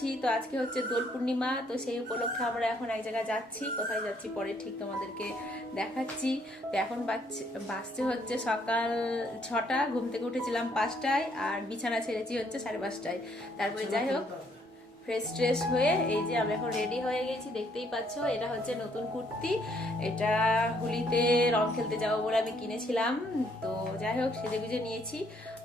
আছি। তো আজকে হচ্ছে দোল পূর্ণিমা তো সেই উপলক্ষে আমরা এখন এক জায়গায় যাচ্ছি। কোথায় যাচ্ছি পরে ঠিক তোমাদেরকে দেখাচ্ছি। তো এখন বাজছে হচ্ছে সকাল ছটা ঘুম থেকে উঠেছিলাম পাঁচটায় আর বিছানা ছেড়েছি হচ্ছে সাড়ে পাঁচটায়। তারপরে যাই হোক ফ্রেশ ট্রেশ হয়ে এই যে আমরা এখন রেডি হয়ে গেছি দেখতেই পাচ্ছ এটা হচ্ছে নতুন কুর্তি। এটা হুলিতে রং খেলতে যাব বলে আমি কিনেছিলাম। তো যাই হোক সেজে গুজে নিয়েছি।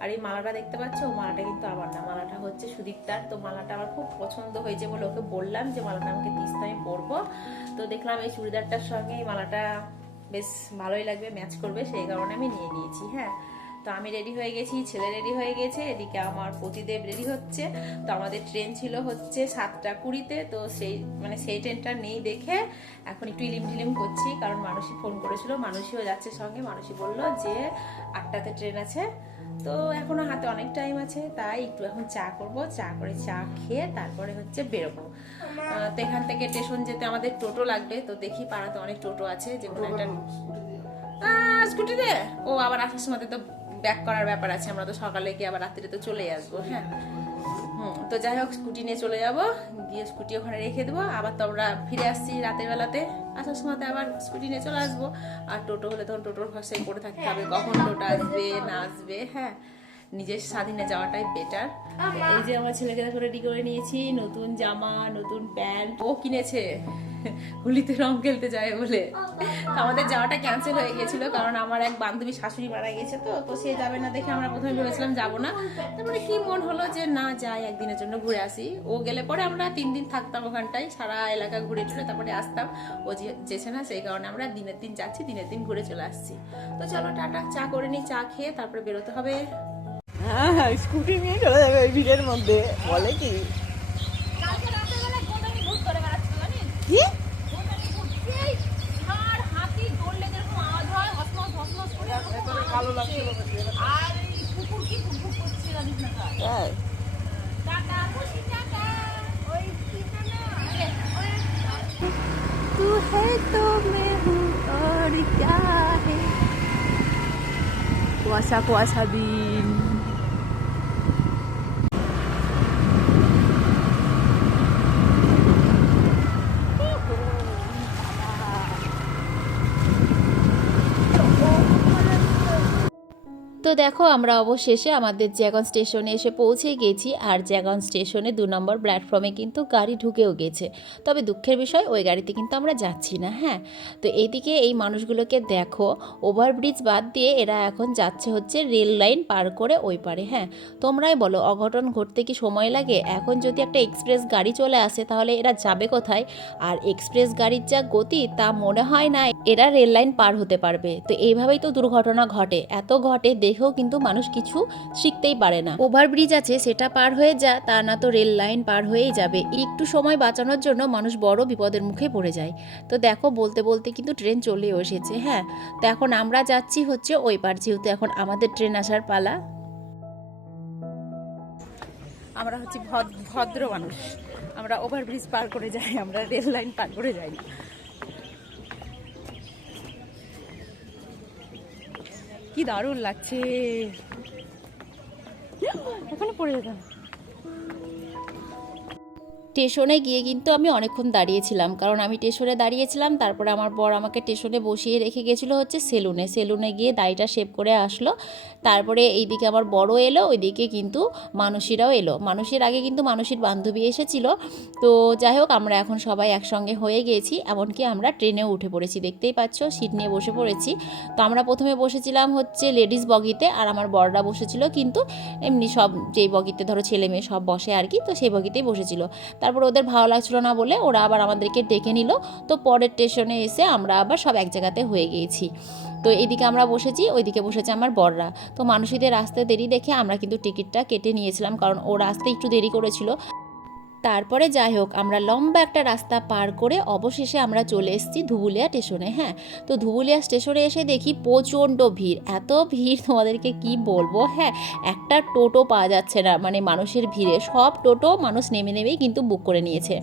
আর এই মালাটা দেখতে পাচ্ছ? মালাটা কিন্তু আমার না, মালাটা হচ্ছে সুদীপ্তার। তো মালাটা আমার খুব পছন্দ হয়েছে বলে ওকে বললাম যে, মালাটা আমাকে তিস্তা আমি পরবো। তো দেখলাম এই চুড়িদারটার সঙ্গে এই মালাটা বেশ ভালোই লাগবে, ম্যাচ করবে, সেই কারণে আমি নিয়ে নিয়েছি হ্যাঁ। তো আমি রেডি হয়ে গেছি, ছেলে রেডি হয়ে গেছে, এদিকে আমার পতিদেব রেডি হচ্ছে। তো আমাদের ট্রেন ছিল হচ্ছে সাতটা কুড়িতে, তো সেই মানে সেই ট্রেনটা নেই দেখে এখন একটু ইলিম টিলিম করছি, কারণ মানুষই ফোন করেছিল মানুষইও যাচ্ছে সঙ্গে মানুষই বলল যে, আটটাতে ট্রেন আছে। তো এখনও হাতে অনেক টাইম আছে তাই একটু এখন চা করব। চা করে চা খেয়ে তারপরে হচ্ছে বেরোবো। তো এখান থেকে স্টেশন যেতে আমাদের টোটো লাগবে তো দেখি পাড়াতে অনেক টোটো আছে যে কোনো একটা স্কুটি দে ও আবার আসার সময় তো ব্যাক করার ব্যাপার আছে আমরা তো সকালে গিয়ে আবার রাত্রিতে তো চলে আসব হ্যাঁ। তো যাই হোক স্কুটি নিয়ে চলে যাব। গিয়ে স্কুটি ওখানে রেখে দেবো। আবার তো আমরা ফিরে আসছি রাতের বেলাতে। আসার সময় আবার স্কুটি নিয়ে চলে আসব। আর টোটো হলে তখন টোটোর ভরসায় পড়ে থাকতে হবে কখন টোটো আসবে না আসবে হ্যাঁ। নিজের স্বাধীনে যাওয়াটাই বেটার এই যে আমার ছেলেকে রেডি করে নিয়েছি নতুন জামা নতুন প্যান্ট। ও কিনেছে। হোলিতে রং খেলতে যায় বলে। তো আমাদের যাওয়াটা ক্যান্সেল হয়ে গেছিল কারণ আমার এক বান্ধবী শাশুড়ি মারা গেছে তো তো সে যাবে না দেখে আমরা প্রথমে ভেবেছিলাম যাব না। তারপরে কি মন হলো যে না যাই একদিনের জন্য ঘুরে আসি। ও গেলে পরে আমরা তিন দিন থাকতাম ওখানটায় সারা এলাকা ঘুরে টুরে তারপরে আসতাম। ও যে যেছে না সেই কারণে আমরা দিনের দিন যাচ্ছি দিনের দিন ঘুরে চলে আসছি। তো চলো টাটা চা করে নিই চা খেয়ে তারপরে বেরোতে হবে। হ্যাঁ হ্যাঁ স্কুটি নিয়ে চলে যাবে ভিড়ের মধ্যে। বলে কি কালকে রাতের বেলায় গোটানি ভূত করে বেড়াচ্ছিল জানিস কি গোটানি ভূত সেই ষাঁড়, হাতি দৌড়লে যেরকম আওয়াজ হয়, হসমস হসমস করে এরকম আওয়াজ হচ্ছে। আর এই কুকুর কি ফুটফুট করছে জানিস না তার। তাই? টাটা, খুশি টাটা। ওই কি জানো? আরে, ওই तू है तो मैं हूँ और क्या है কুয়াশা কুয়াশা দিন তো দেখো, আমরা অবশেষে আমাদের জ্যাগন স্টেশনে এসে পৌঁছে গেছি। আর জ্যাগন স্টেশনে দু নম্বর প্ল্যাটফর্মে কিন্তু গাড়ি ঢুকেও গেছে। তবে দুঃখের বিষয়, ওই গাড়িতে কিন্তু আমরা যাচ্ছি না হ্যাঁ? তো এইদিকে এই মানুষগুলোকে দেখো ওভারব্রিজ বাদ দিয়ে এরা এখন যাচ্ছে হচ্ছে রেল লাইন পার করে ওই পারে হ্যাঁ? তোমরাই বলো, অঘটন ঘটতে কি সময় লাগে? এখন যদি একটা এক্সপ্রেস গাড়ি চলে আসে, তাহলে এরা যাবে কোথায়? আর এক্সপ্রেস গাড়ির যা গতি, তা মনে হয় না এরা রেল লাইন পার হতে পারবে। তো এইভাবেই তো দুর্ঘটনা ঘটে। এত ঘটে দেখেও কিন্তু মানুষ কিছু শিখতেই পারে না। ওভারব্রিজ আছে, সেটা পার হয়ে যা, তা না তো রেল লাইন পার হয়েই যাবে। একটু সময় বাঁচানোর জন্য মানুষ বড় বিপদের মুখে পড়ে যায়। তো দেখো, বলতে বলতে কিন্তু ট্রেন চলেও এসেছে হ্যাঁ। তো এখন আমরা যাচ্ছি হচ্ছে ওই পার, যেহেতু এখন আমাদের ট্রেন আসার পালা। আমরা হচ্ছে ভদ- ভদ্র মানুষ। আমরা ওভারব্রিজ পার করে যাই, আমরা রেল লাইন পার করে যাই না কি দারুণ লাগছে। ওখানে পড়ে যেতাম স্টেশনে গিয়ে কিন্তু আমি অনেকক্ষণ দাঁড়িয়েছিলাম। কারণ আমি স্টেশনে দাঁড়িয়েছিলাম, তারপরে আমার বর আমাকে স্টেশনে বসিয়ে রেখে গেছিল হচ্ছে সেলুনে। সেলুনে গিয়ে দাড়িটা শেভ করে আসলো। তারপরে এইদিকে আমার বড় এলো, ওইদিকে কিন্তু মানুষিরাও এলো। মানুষের আগে কিন্তু মানুষের বান্ধবী এসেছিল। তো যাই হোক, আমরা এখন সবাই একসঙ্গে হয়ে গিয়েছি এমনকি আমরা ট্রেনেও উঠে পড়েছি, দেখতেই পাচ্ছ, সিট নিয়ে বসে পড়েছি। তো আমরা প্রথমে বসেছিলাম হচ্ছে লেডিস বগিতে, আর আমার বড়রা বসেছিল কিন্তু এমনি সব যেই বগিতে ধরো ছেলে মেয়ে সব বসে আর কি, তো সেই বগিতেই বসেছিল। তারপর ওদের ভালো লাগছিল না বলে ওরা আবার আমাদেরকে ডেকে নিল। তো পরের স্টেশনে এসে আমরা আবার সব এক জায়গাতে হয়ে গিয়েছি। তো এদিকে আমরা বসেছি, ওইদিকে বসেছে আমার বররা। তো মানুষীদের আসতে দেরি দেখে আমরা কিন্তু টিকিটটা কেটে নিয়েছিলাম, কারণ ওরা আসতে একটু দেরি করেছিল। তারপরে যাই হোক, আমরা লম্বা একটা রাস্তা পার করে অবশেষে আমরা চলে এসেছি ধুবুলিয়া স্টেশনে হ্যাঁ? তো ধুবুলিয়া স্টেশনে এসে দেখি প্রচণ্ড ভিড়। এত ভিড় তোমাদেরকে কি বলব হ্যাঁ? একটা টোটো পাওয়া যাচ্ছে না মানে মানুষের ভিড়ে। সব টোটো মানুষ নেমে নেমেই কিন্তু বুক করে নিয়েছে।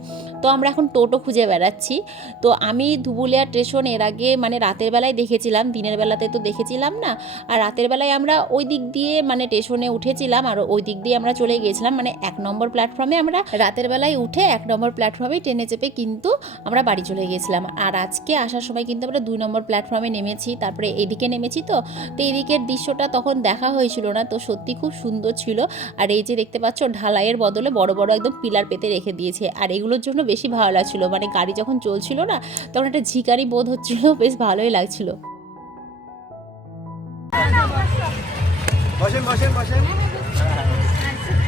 তো আমরা এখন টোটো খুঁজে বেড়াচ্ছি। তো আমি ধুবুলিয়া স্টেশনের আগে মানে রাতের বেলায় দেখেছিলাম, দিনের বেলাতে তো দেখেছিলাম না। আর রাতের বেলায় আমরা ওই দিক দিয়ে মানে স্টেশনে উঠেছিলাম আর ওই দিক দিয়ে আমরা চলে গিয়েছিলাম। মানে এক নম্বর প্ল্যাটফর্মে আমরা রাতের বেলায় উঠে এক নম্বর প্ল্যাটফর্মে ট্রেনে চেপে কিন্তু আমরা বাড়ি চলে গিয়েছিলাম। আর আজকে আসার সময় কিন্তু আমরা দুই নম্বর প্ল্যাটফর্মে নেমেছি, তারপরে এদিকে নেমেছি তো। তো এদিকের দৃশ্যটা তখন দেখা হয়েছিল না, তো সত্যি খুব সুন্দর ছিল। আর এই যে দেখতে পাচ্ছ, ঢালাইয়ের বদলে বড় বড় একদম পিলার পেতে রেখে দিয়েছে। আর এগুলোর জন্য বেশি ভালো লাগছিল। মানে গাড়ি যখন চলছিল না, তখন একটা ঝিকারি বোধ হচ্ছিল, বেশ ভালোই লাগছিল।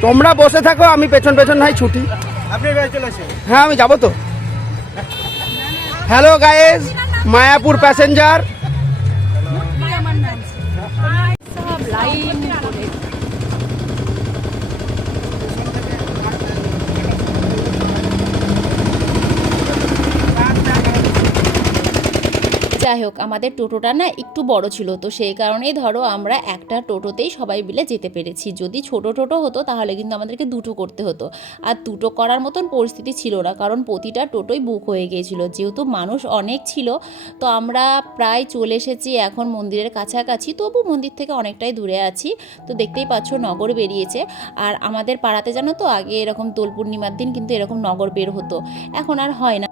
তোমরা বসে থাকো, আমি পেছন পেছন নাই ছুটি। হ্যাঁ আমি যাব তো। হ্যালো গায়েস মায়াপুর প্যাসেঞ্জার যাই হোক, আমাদের টোটোটা না একটু বড় ছিল, তো সেই কারণেই ধরো আমরা একটা টোটোতেই সবাই মিলে যেতে পেরেছি। যদি ছোট টোটো হতো, তাহলে কিন্তু আমাদেরকে দুটো করতে হতো। আর দুটো করার মতন পরিস্থিতি ছিল না, কারণ প্রতিটা টোটোই বুক হয়ে গিয়েছিল। যেহেতু মানুষ অনেক ছিল, তো আমরা প্রায় চলে এসেছি এখন মন্দিরের কাছাকাছি। তবু মন্দির থেকে অনেকটাই দূরে আছি, তো দেখতেই পাচ্ছ নগর বেরিয়েছে। আর আমাদের পাড়াতে জানো তো, আগে এরকম দোল পূর্ণিমার দিন কিন্তু এরকম নগর বের হতো। এখন আর হয় না।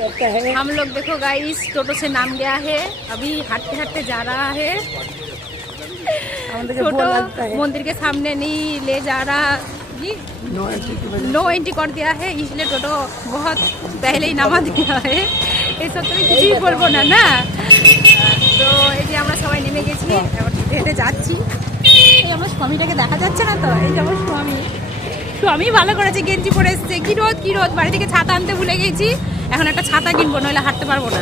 हम लोग देखो गाइस टोटो से नाम गया है अभी हटते हटते जा रहा है टोटो मंदिर के सामने नहीं ले जा रहा जी नो एंट्री कर दिया है इसलिए टोटो बहुत पहले ही नामा दिया है এই সব তুমি কিছুই বলবো না না তো এই যে আমরা সবাই নেমে গেছি এবার হেঁটে হেঁটে যাচ্ছি এই আমার স্বামীটাকে দেখা যাচ্ছে না তো এই যে আমার স্বামী স্বামী ভালো করেছি, গেঞ্জি পরে এসছে। কি রোদ কি রোদ? বাড়ি থেকে ছাতা আনতে ভুলে গেছি। এখন একটা ছাতা কিনবো, নইলে হাঁটতে পারব না।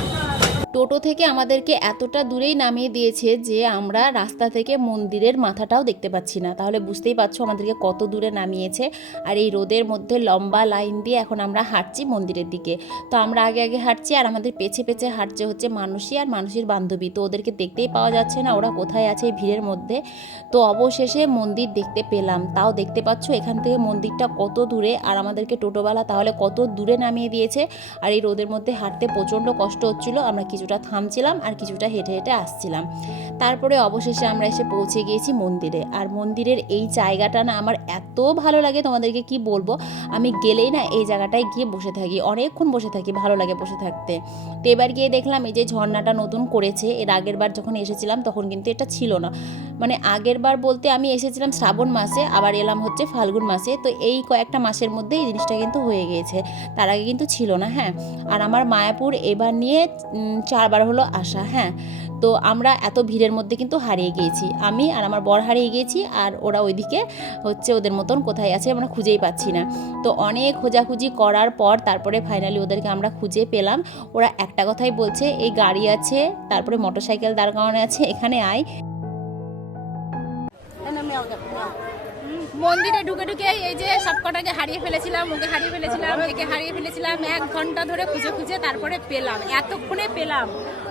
টোটো থেকে আমাদেরকে এতটা দূরেই নামিয়ে দিয়েছে যে আমরা রাস্তা থেকে মন্দিরের মাথাটাও দেখতে পাচ্ছি না। তাহলে বুঝতেই পারছ আমাদেরকে কত দূরে নামিয়েছে আর এই রোদের মধ্যে লম্বা লাইন দিয়ে এখন আমরা হাঁটছি মন্দিরের দিকে। তো আমরা আগে আগে হাঁটছি আর আমাদের পেছে পেছে হাঁটছে হচ্ছে মানুষই আর মানুষের বান্ধবী। তো ওদেরকে দেখতেই পাওয়া যাচ্ছে না ওরা কোথায় আছে এই ভিড়ের মধ্যে। তো অবশেষে মন্দির দেখতে পেলাম। তাও দেখতে পাচ্ছ এখান থেকে মন্দিরটা কত দূরে আর আমাদেরকে টোটোওয়ালা তাহলে কত দূরে নামিয়ে দিয়েছে। আর এই রোদের মধ্যে হাঁটতে প্রচণ্ড কষ্ট হচ্ছিল। আমরা কিছুটা থামছিলাম আর কিছুটা হেঁটে হেঁটে আসছিলাম। তারপরে অবশেষে আমরা এসে পৌঁছে গিয়েছি মন্দিরে। আর মন্দিরের এই জায়গাটা না আমার এত ভালো লাগে, তোমাদেরকে কি বলব? আমি গেলেই না এই জায়গাটায় গিয়ে বসে থাকি, অনেকক্ষণ বসে থাকি ভালো লাগে বসে থাকতে। তো এবার গিয়ে দেখলাম এই যে ঝর্ণাটা নতুন করেছে, এর আগের বার যখন এসেছিলাম তখন কিন্তু এটা ছিল না। মানে আগের বার বলতে আমি এসেছিলাম শ্রাবণ মাসে, আবার এলাম হচ্ছে ফাল্গুন মাসে। তো এই কয়েকটা মাসের মধ্যে এই জিনিসটা কিন্তু হয়ে গিয়েছে, তার আগে কিন্তু ছিল না হ্যাঁ। আর আমার মায়াপুর এবার নিয়ে চারবার হলো আসা হ্যাঁ। তো আমরা এত ভিড়ের মধ্যে কিন্তু হারিয়ে গিয়েছি। আমি আর আমার বর হারিয়ে গিয়েছি আর ওরা ওইদিকে হচ্ছে ওদের মতন কোথায় আছে আমরা খুঁজেই পাচ্ছি না। তো অনেক খোঁজাখুঁজি করার পর তারপরে ফাইনালি ওদেরকে আমরা খুঁজে পেলাম। ওরা একটা কথাই বলছে, এই গাড়ি আছে, তারপরে মোটরসাইকেল দাঁড় করানো আছে, এখানে আয়। মন্দিরে ঢুকে ঢুকে এই যে সবকটাকে হারিয়ে ফেলেছিলাম ওকে হারিয়ে ফেলেছিলাম একে হারিয়ে ফেলেছিলাম এক ঘণ্টা ধরে খুঁজে খুঁজে তারপরে পেলাম এতক্ষণে পেলাম।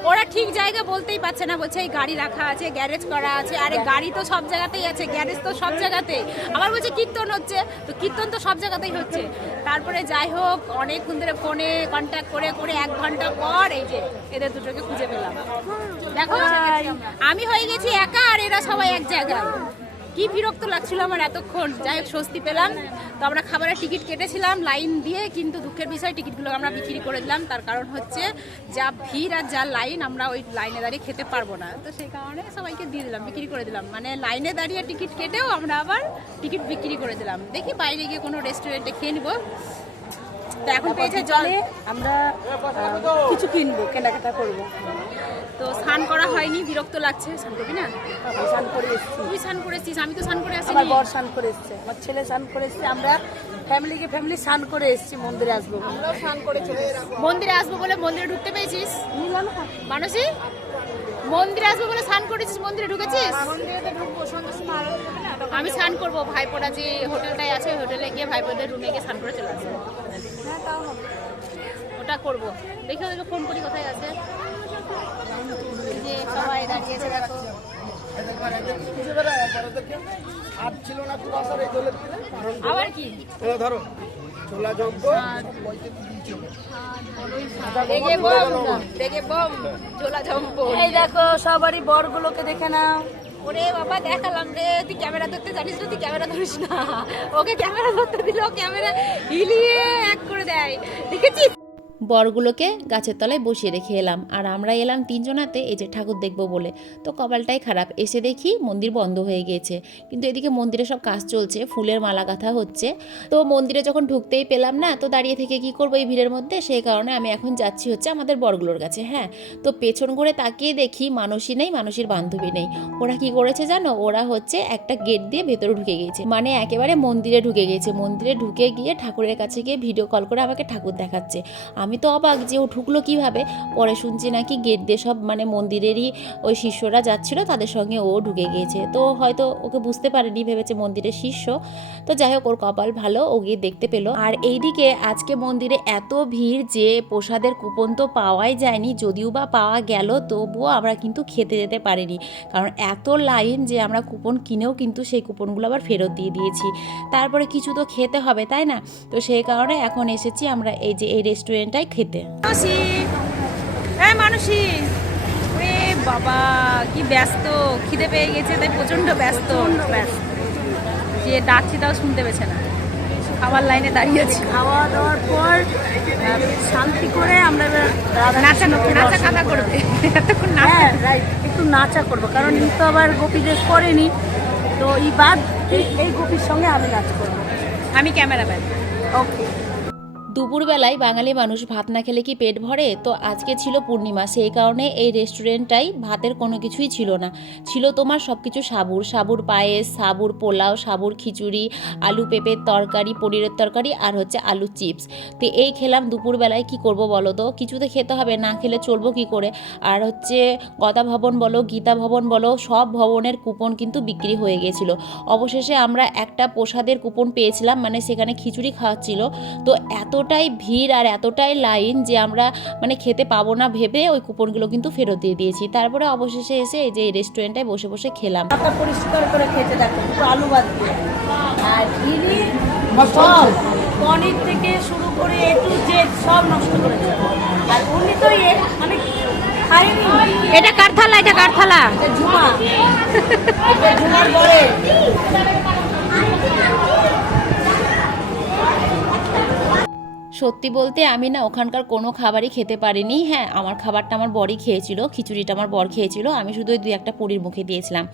ওরা ঠিক জায়গা বলতেই পারছে না বলছে এই গাড়ি রাখা আছে গ্যারেজ করা আছে আরে গাড়ি তো সব জায়গাতেই আছে গ্যারেজ তো সব জায়গাতেই। আবার বলছে কীর্তন হচ্ছে তো কীর্তন তো সব জায়গাতেই হচ্ছে। তারপরে যাই হোক অনেকক্ষণ ধরে ফোনে কন্ট্যাক্ট করে করে এক ঘণ্টা পর এই যে এদের দুটোকে খুঁজে পেলাম। দেখো আমি হয়ে গেছি একা আর এরা সবাই এক জায়গায়। কি বিরক্ত লাগছিল আমার এতক্ষণ? যাই হোক, স্বস্তি পেলাম। তো আমরা খাবারের টিকিট কেটেছিলাম, লাইন দিয়ে, কিন্তু দুঃখের বিষয়, টিকিটগুলো আমরা বিক্রি করে দিলাম। তার কারণ হচ্ছে, যা ভিড় আর যা লাইন, আমরা ওই লাইনে দাঁড়িয়ে খেতে পারব না। তো সেই কারণে সবাইকে দিয়ে দিলাম, বিক্রি করে দিলাম। মানে লাইনে দাঁড়িয়ে টিকিট কেটেও আমরা আবার টিকিট বিক্রি করে দিলাম। দেখি বাইরে গিয়ে কোনো রেস্টুরেন্টে খেয়ে নিবো। তো এখন পেয়েছে জলে আমরা কিছু কিনবো কেনাকাটা করব। তো স্নান করা হয়নি বিরক্ত লাগছে স্নান করবি না? স্নান করে এসেছি। তুই স্নান করে এসেছিস আমি তো স্নান করে আমার বর স্নান করে এসছে আমার ছেলে স্নান করে এসছে আমরা ফ্যামিলিকে ফ্যামিলি স্নান করে এসেছি মন্দিরে আসব আমরাও স্নান করে মন্দিরে আসব বলে মন্দিরে ঢুকতে পেয়েছিস? মানসী? মন্দিরে আসব বলে স্নান করেছিস মন্দিরে ঢুকেছিস? আমি স্নান করব ভাইপোরা যে হোটেলটায় আছে ওই হোটেলে গিয়ে ভাইপোদের রুমে গিয়ে স্নান করে চলে আসব। ওটা করব। দেখে ওদেরকে ফোন করি কোথায় আছে? এই যে সবাই দাঁড়িয়েছে দেখো। আর ছিল না আবার কি? ধরো। ছোলা দেখে বম দেখে বম ঝোলা জম্পো এই দেখো সবারই বরগুলোকে দেখে নাও। ওরে বাবা দেখালাম রে তুই ক্যামেরা ধরতে জানিস না তুই ক্যামেরা ধরিস না। ওকে ক্যামেরা ধরতে দিল ক্যামেরা হিলিয়ে এক করে দেয়। দেখেছিস? বরগুলোকে গাছের তলায় বসিয়ে রেখে এলাম। আর আমরা এলাম তিনজনাতে, এই যে ঠাকুর দেখব বলে। তো কপালটাই খারাপ। এসে দেখি মন্দির বন্ধ হয়ে গিয়েছে। কিন্তু এদিকে মন্দিরে সব কাজ চলছে, ফুলের মালা গাঁথা হচ্ছে। তো মন্দিরে যখন ঢুকতেই পেলাম না, তো দাঁড়িয়ে থেকে কি করব এই ভিড়ের মধ্যে? সেই কারণে আমি এখন যাচ্ছি হচ্ছে আমাদের বরগুলোর কাছে হ্যাঁ। তো পেছন করে তাকিয়ে দেখি মানুষই নেই, মানুষের বান্ধবী নেই। ওরা কি করেছে জানো? ওরা হচ্ছে একটা গেট দিয়ে ভেতরে ঢুকে গিয়েছে। মানে একেবারে মন্দিরে ঢুকে গিয়েছে। মন্দিরে ঢুকে গিয়ে ঠাকুরের কাছে গিয়ে ভিডিও কল করে আমাকে ঠাকুর দেখাচ্ছে। আমি তো অবাক যে ও ঢুকলো কীভাবে। পরে শুনছি নাকি গেট দিয়ে সব মানে মন্দিরেরই ওই শিষ্যরা যাচ্ছিল, তাদের সঙ্গে ও ঢুকে গিয়েছে। তো হয়তো ওকে বুঝতে পারেনি, ভেবেছে মন্দিরের শিষ্য। তো যাই হোক, ওর কপাল ভালো, ও গিয়ে দেখতে পেল। আর এইদিকে আজকে মন্দিরে এত ভিড় যে প্রসাদের কুপন তো পাওয়াই যায়নি, যদিও বা পাওয়া গেল, তবুও আমরা কিন্তু খেতে যেতে পারিনি। কারণ এত লাইন যে আমরা কুপন কিনেও কিন্তু সেই কুপনগুলো আবার ফেরত দিয়ে দিয়েছি। তারপরে কিছু তো খেতে হবে, তাই না? তো সেই কারণে এখন এসেছি আমরা এই যে এই রেস্টুরেন্টটাই খেতে। মানসী হ্যাঁ বাবা কি ব্যস্ত খিদে পেয়ে গেছে তাই প্রচণ্ড ব্যস্ত। ব্যস্ত। যে ডাকছি তাও শুনতে পেছে না। খাবার লাইনে দাঁড়িয়েছি খাওয়া দাওয়ার পর শান্তি করে আমরা নাচা নাচা খাতা করবে। এতক্ষণ নাচা হ্যাঁ একটু নাচা করব কারণ ই তো আবার গোপী ড্রেস করেনি। তো এই বাদ এই- এই গোপীর সঙ্গে আমি নাচ করব। আমি ক্যামেরাম্যান। ওকে দুপুরবেলায় বাঙালি মানুষ ভাত না খেলে কি পেট ভরে? তো আজকে ছিল পূর্ণিমা, সেই কারণে এই রেস্টুরেন্টটাই ভাতের কোনো কিছুই ছিল না। ছিল তোমার সব কিছু সাবুর সাবুর পায়েস, সাবুর পোলাও, সাবুর খিচুড়ি, আলু পেঁপের তরকারি, পনিরের তরকারি আর হচ্ছে আলু চিপস। তো এই খেলাম দুপুরবেলায়, কি করব বলো তো? কিছু তো খেতে হবে, না খেলে চলবো কি করে? আর হচ্ছে গদা ভবন বলো, গীতা ভবন বলো, সব ভবনের কুপন কিন্তু বিক্রি হয়ে গিয়েছিল অবশেষে আমরা একটা প্রসাদের কুপন পেয়েছিলাম মানে সেখানে খিচুড়ি খাওয়াচ্ছিল। তো এতটাই ভিড় আর এতটাই লাইন যে আমরা মানে খেতে পাবো না ভেবে ওই কুপনগুলো কিন্তু ফেরত দিয়ে দিয়েছি। তারপরে অবশেষে এসে এই যে এই রেস্টুরেন্টটায় বসে বসে খেলাম। পাতা পরিষ্কার করে খেতে দেখো আলু বাদ দিয়ে। আর সব পনির থেকে শুরু করে এ টু জেড সব নষ্ট করেছে। আর উনি তো এ মানে এটা কার থালা? এটা কার থালা? ঝুমা। ঝুমার বরে সত্যি বলতে আমি না ওখানকার কোনো খাবারই খেতে পারিনি। হ্যাঁ আমার খাবারটা আমার বরই খেয়েছিল, খিচুড়িটা আমার বর খেয়েছিল, আমি শুধু ওই দুই একটা পুরীর মুখে দিয়েছিলাম।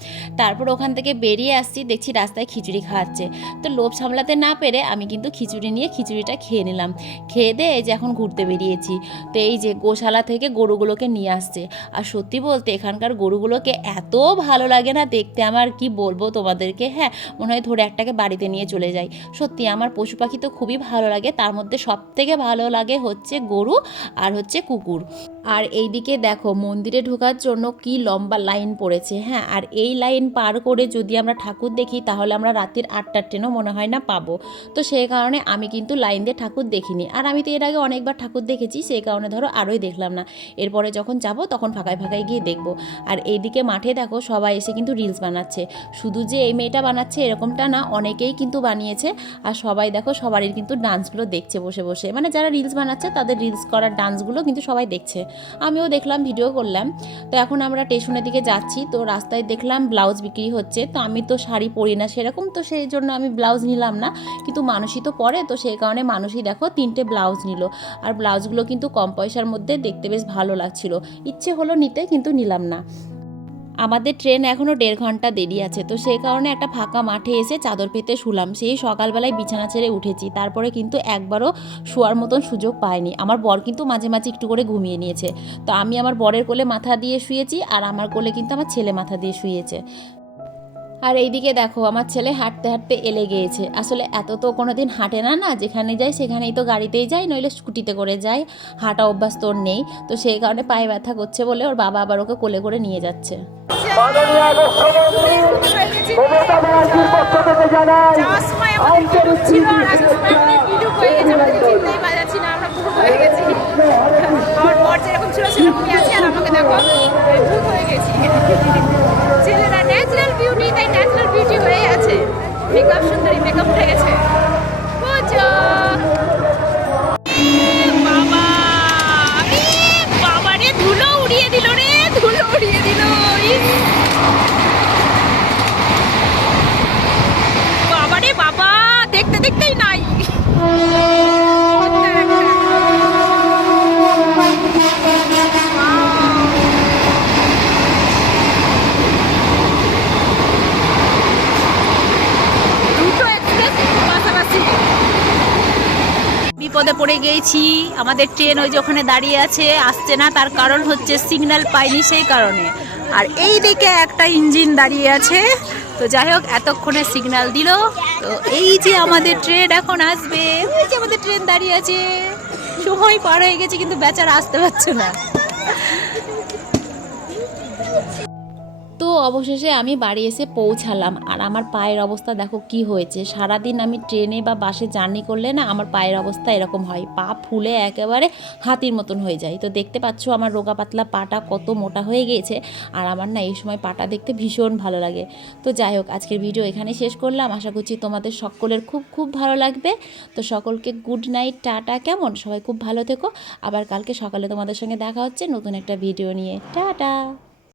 তারপর ওখান থেকে বেরিয়ে আসছি, দেখছি রাস্তায় খিচুড়ি খাওয়াচ্ছে। তো লোভ সামলাতে না পেরে আমি কিন্তু খিচুড়ি নিয়ে খিচুড়িটা খেয়ে নিলাম। খেয়ে দিয়ে যে এখন ঘুরতে বেরিয়েছি। তো এই যে গোশালা থেকে গরুগুলোকে নিয়ে আসছে। আর সত্যি বলতে এখানকার গরুগুলোকে এত ভালো লাগে না দেখতে আমার, কি বলব তোমাদেরকে? হ্যাঁ মনে হয় ধরে একটাকে বাড়িতে নিয়ে চলে যাই। সত্যি আমার পশু পাখি তো খুবই ভালো লাগে, তার মধ্যে সব থেকে ভালো লাগে হচ্ছে গরু আর হচ্ছে কুকুর। আর এইদিকে দেখো মন্দিরে ঢোকার জন্য কি লম্বা লাইন পড়েছে হ্যাঁ? আর এই লাইন পার করে যদি আমরা ঠাকুর দেখি, তাহলে আমরা রাতের আটটার ট্রেনও মনে হয় না পাবো। তো সেই কারণে আমি কিন্তু লাইন দিয়ে ঠাকুর দেখিনি। আর আমি তো এর আগে অনেকবার ঠাকুর দেখেছি সেই কারণে ধরো আরোই দেখলাম না। এরপরে যখন যাব, তখন ফাঁকায় ফাঁকায় গিয়ে দেখব। আর এইদিকে মাঠে দেখো সবাই এসে কিন্তু রিলস বানাচ্ছে। শুধু যে এই মেয়েটা বানাচ্ছে এরকমটা না, অনেকেই কিন্তু বানিয়েছে। আর সবাই দেখো সবারই কিন্তু ডান্সগুলো দেখছে বসে বসে। মানে যারা রিলস বানাচ্ছে, তাদের রিলস করার ডান্সগুলো কিন্তু সবাই দেখছে। আমিও দেখলাম ভিডিও করলাম। তো এখন আমরা স্টেশনের দিকে যাচ্ছি। তো রাস্তায় দেখলাম ব্লাউজ বিক্রি হচ্ছে। তো আমি তো শাড়ি পরি না সেরকম। তো সেই জন্য আমি ব্লাউজ নিলাম না। কিন্তু মানুষই তো পরে। তো সেই কারণে মানুষই দেখো তিনটে ব্লাউজ নিল। আর ব্লাউজগুলো কিন্তু কম পয়সার মধ্যে দেখতে বেশ ভালো লাগছিল। ইচ্ছে হলো নিতে, কিন্তু নিলাম না। আমাদের ট্রেন এখনও দেড় ঘণ্টা দেরি আছে, তো সেই কারণে একটা ফাঁকা মাঠে এসে চাদর পেতে শুলাম। সেই সকালবেলায় বিছানা ছেড়ে উঠেছি, তারপরে কিন্তু একবারও শোয়ার মতন সুযোগ পাইনি। আমার বর কিন্তু মাঝে মাঝে একটু করে ঘুমিয়ে নিয়েছে। তো আমি আমার বরের কোলে মাথা দিয়ে শুয়েছি আর আমার কোলে কিন্তু আমার ছেলে মাথা দিয়ে শুয়েছে। আর এইদিকে দেখো আমার ছেলে হাঁটতে হাঁটতে এলে গিয়েছে। আসলে এত তো কোনো দিন হাঁটে না না যেখানে যাই সেখানেই তো গাড়িতেই যায় নইলে স্কুটিতে করে যায়। হাঁটা অভ্যাস তোর নেই তো সেই কারণে পায়ে ব্যথা করছে বলে ওর বাবা আবার ওকে কোলে করে নিয়ে যাচ্ছে। আর আমরা বর যেরকম ছিল সেরকমই আছে আমাকে দেখো ভূত হয়ে গেছি ছেলেরা ন্যাচারাল বিউটি তাই ন্যাচারাল বিউটি হয়ে আছে মেকআপ সুন্দরী মেকআপ উঠে গেছে বুঝো বাবা আরে বাবা রে ধুলো উড়িয়ে দিল রে ধুলো উড়িয়ে দিল ইস বাবা রে বাবা দেখতে দেখতেই নাই দুটো এক্সপ্রেস পাশাপাশি গিয়েছি আমাদের ট্রেন ওই যে ওখানে দাঁড়িয়ে আছে, আসছে না, তার কারণ হচ্ছে সিগন্যাল পাইনি সেই কারণে। আর এই দিকে একটা ইঞ্জিন দাঁড়িয়ে আছে। তো যাই হোক, এতক্ষণে সিগন্যাল দিল। তো এই যে আমাদের ট্রেন এখন আসবে ওই যে আমাদের ট্রেন দাঁড়িয়ে আছে। সময় পার হয়ে গেছে, কিন্তু বেচারা আসতে পারছে না। অবশেষে আমি বাড়ি এসে পৌঁছালাম। আর আমার পায়ের অবস্থা দেখো কি হয়েছে। সারাদিন আমি ট্রেনে বা বাসে জার্নি করলে না আমার পায়ের অবস্থা এরকম হয়। পা ফুলে একেবারে হাতির মতন হয়ে যায়। তো দেখতে পাচ্ছ আমার রোগা পাতলা পাটা কত মোটা হয়ে গিয়েছে। আর আমার না এই সময় পাটা দেখতে ভীষণ ভালো লাগে। তো যাই হোক, আজকের ভিডিও এখানে শেষ করলাম। আশা করছি তোমাদের সকলের খুব খুব ভালো লাগবে। তো সকলকে গুড নাইট টাটা, কেমন? সবাই খুব ভালো থেকো। আবার কালকে সকালে তোমাদের সঙ্গে দেখা হচ্ছে নতুন একটা ভিডিও নিয়ে। টাটা!